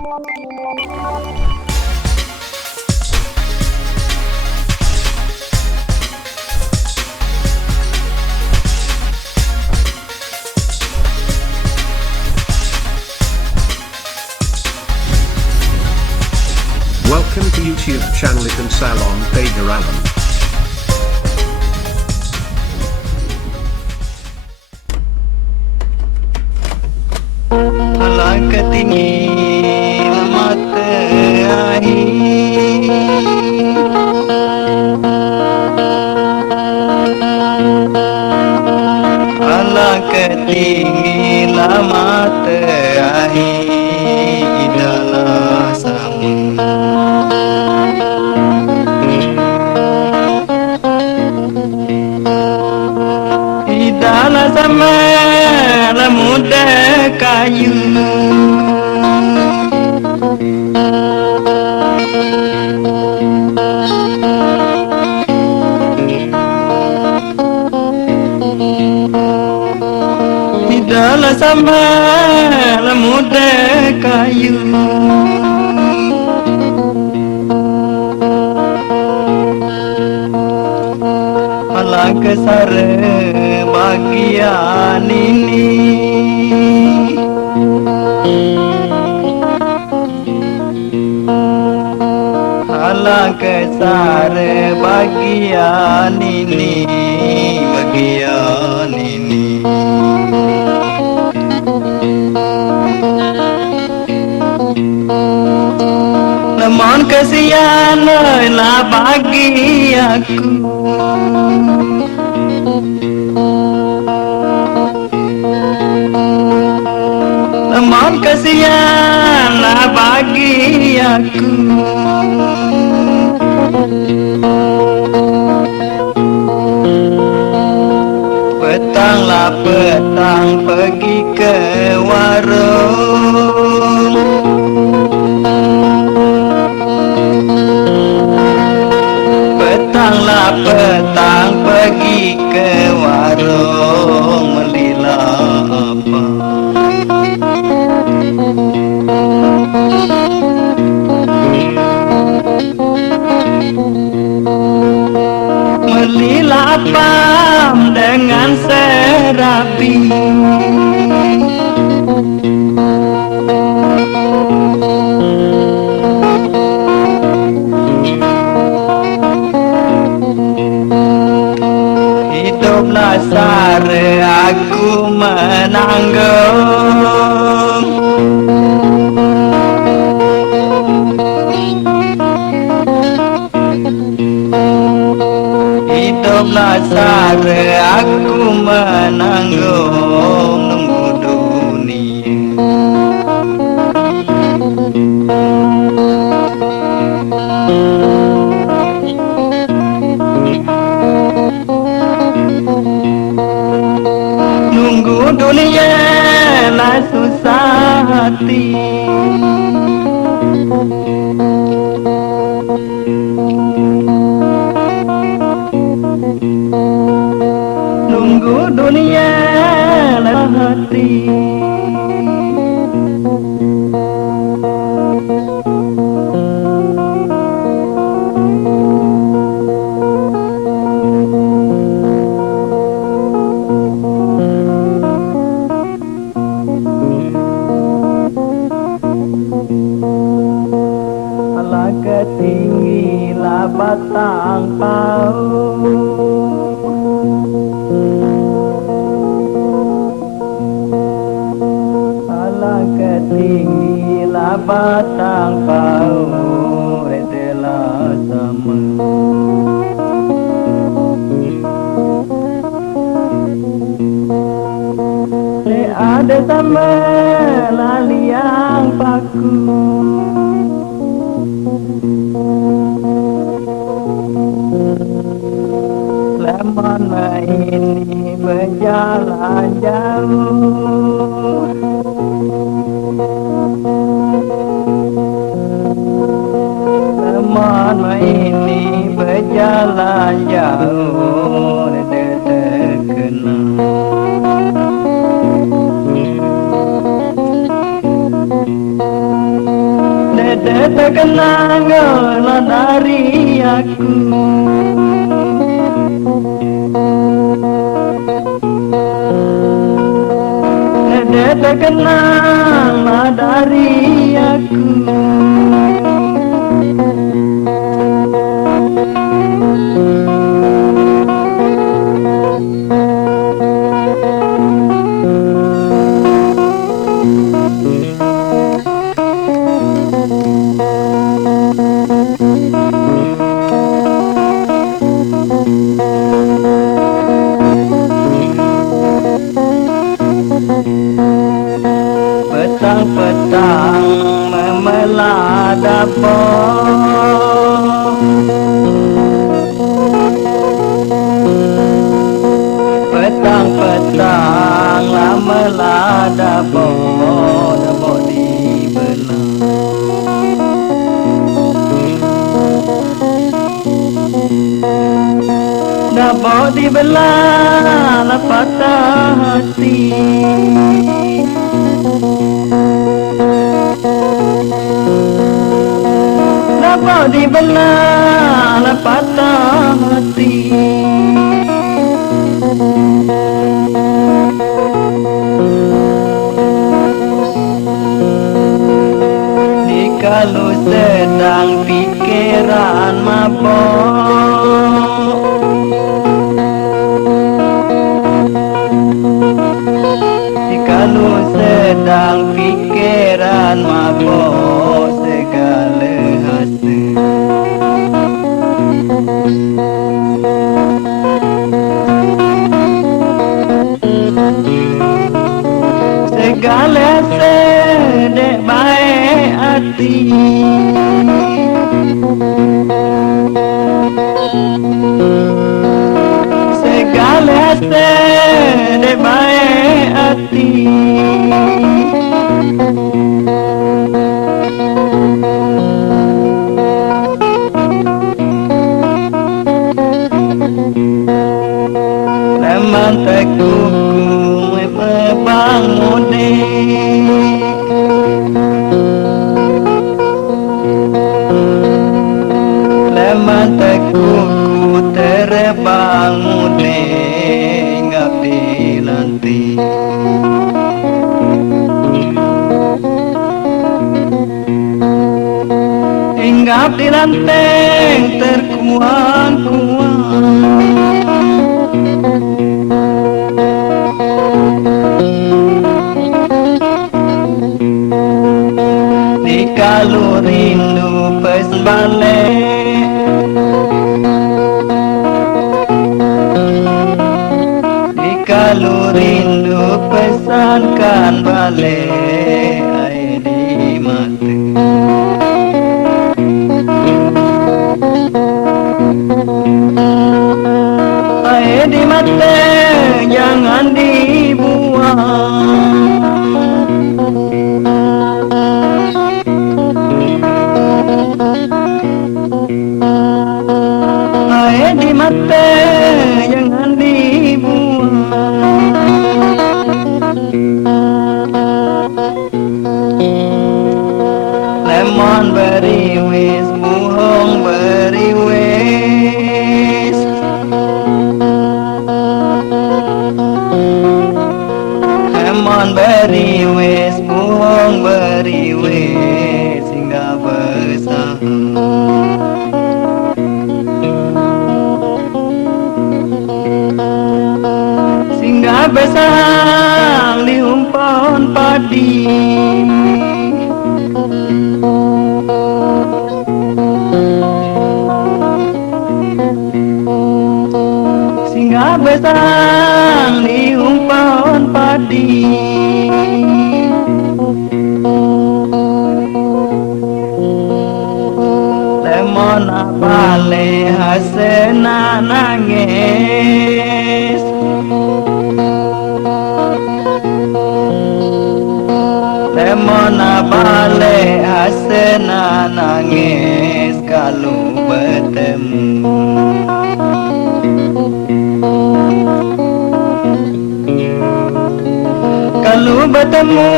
Welcome to YouTube channel Ikan Salon Pager Alam. Alangkah tinggi mata air, alangkah tinggi mata air dalam sama. Dalam sama muda kayu, dalam sama muda kayu, alangkah sara bagian ini, alangkah sara bagian ini, bagian ini. Namun kesian lah bagi aku, namun kesian lah bagi aku. Petanglah petang pergi ke warung, petanglah petang pergi ke warung, melilah apa? Melilah pam dengan serapi, hiduplah sare aku menanggung, hiduplah sare aku menanggung, nunggu dunia. Nunggu dunia lah susah hati, nunggu dunia lah hati. Alangkah tinggilah batang pohon, alangkah tinggilah batang pohon telah sama. Ada sama laliang paku, lemon ini berjalan jauh, lemon ini berjalan jauh, terkenal. terkenangan dari aku. Terkenang dari aku. Petang-petang memelah dapur, petang-petang memelah dapur, dapur dibelah. Dapur dibelah, patah hati. Dapur dibelah, patah hati. Dikalau sedang pikiran mabuk, dikalau sedang pikiran mabuk, segala hasta. Segala sedek baik hati. Segala sedek baik hati. Leman tekuku berbangun dek, leman tekuku terbangun dek, ngabdi nanti. Hinggap di lanteng terkuang-kuang, dikalau rindu pas balik, dikalau rindu pesankan balik, air di mata. Air di mata jangan dibuang. Air di mata jangan dibuang. Lemon beri wis, buhong beri wis. Lemon beri wis, buhong beri wis, hingga besar. Singgah besar di umpan padi, singgah besar di umpan padi. Lemon balik hasena nangis, lemon balik hasena nangis kalau bertemu. Kalau bertemu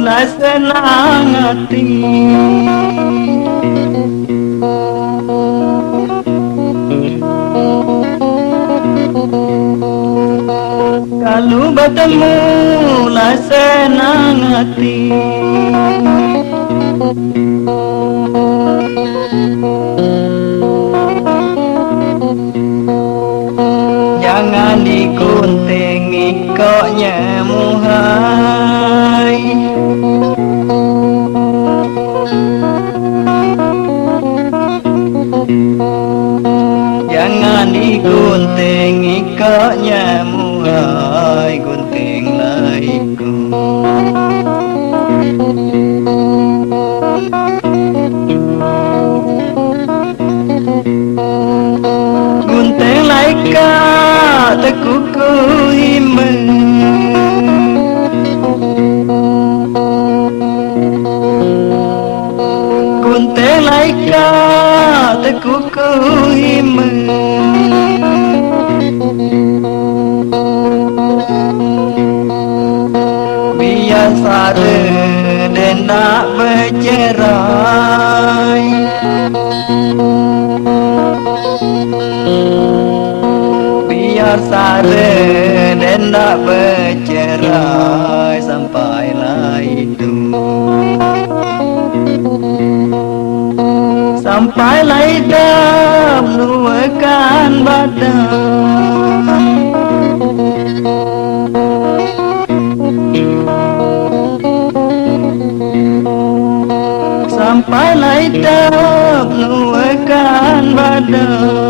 nak senang hati. bertemu lah senang hati. Jangan digunting ikoknya muhai. Jangan digunting ikoknya muhai, guntinglah ikut. Guntinglah ikat tekuku himbang. Guntinglah ikat tekuku himbang. Biar sara dan nak bercerai. Biar sara dan nak bercerai sampailah itu. Sampailah hidup luakan badan. Sampailah hidup luakan badan.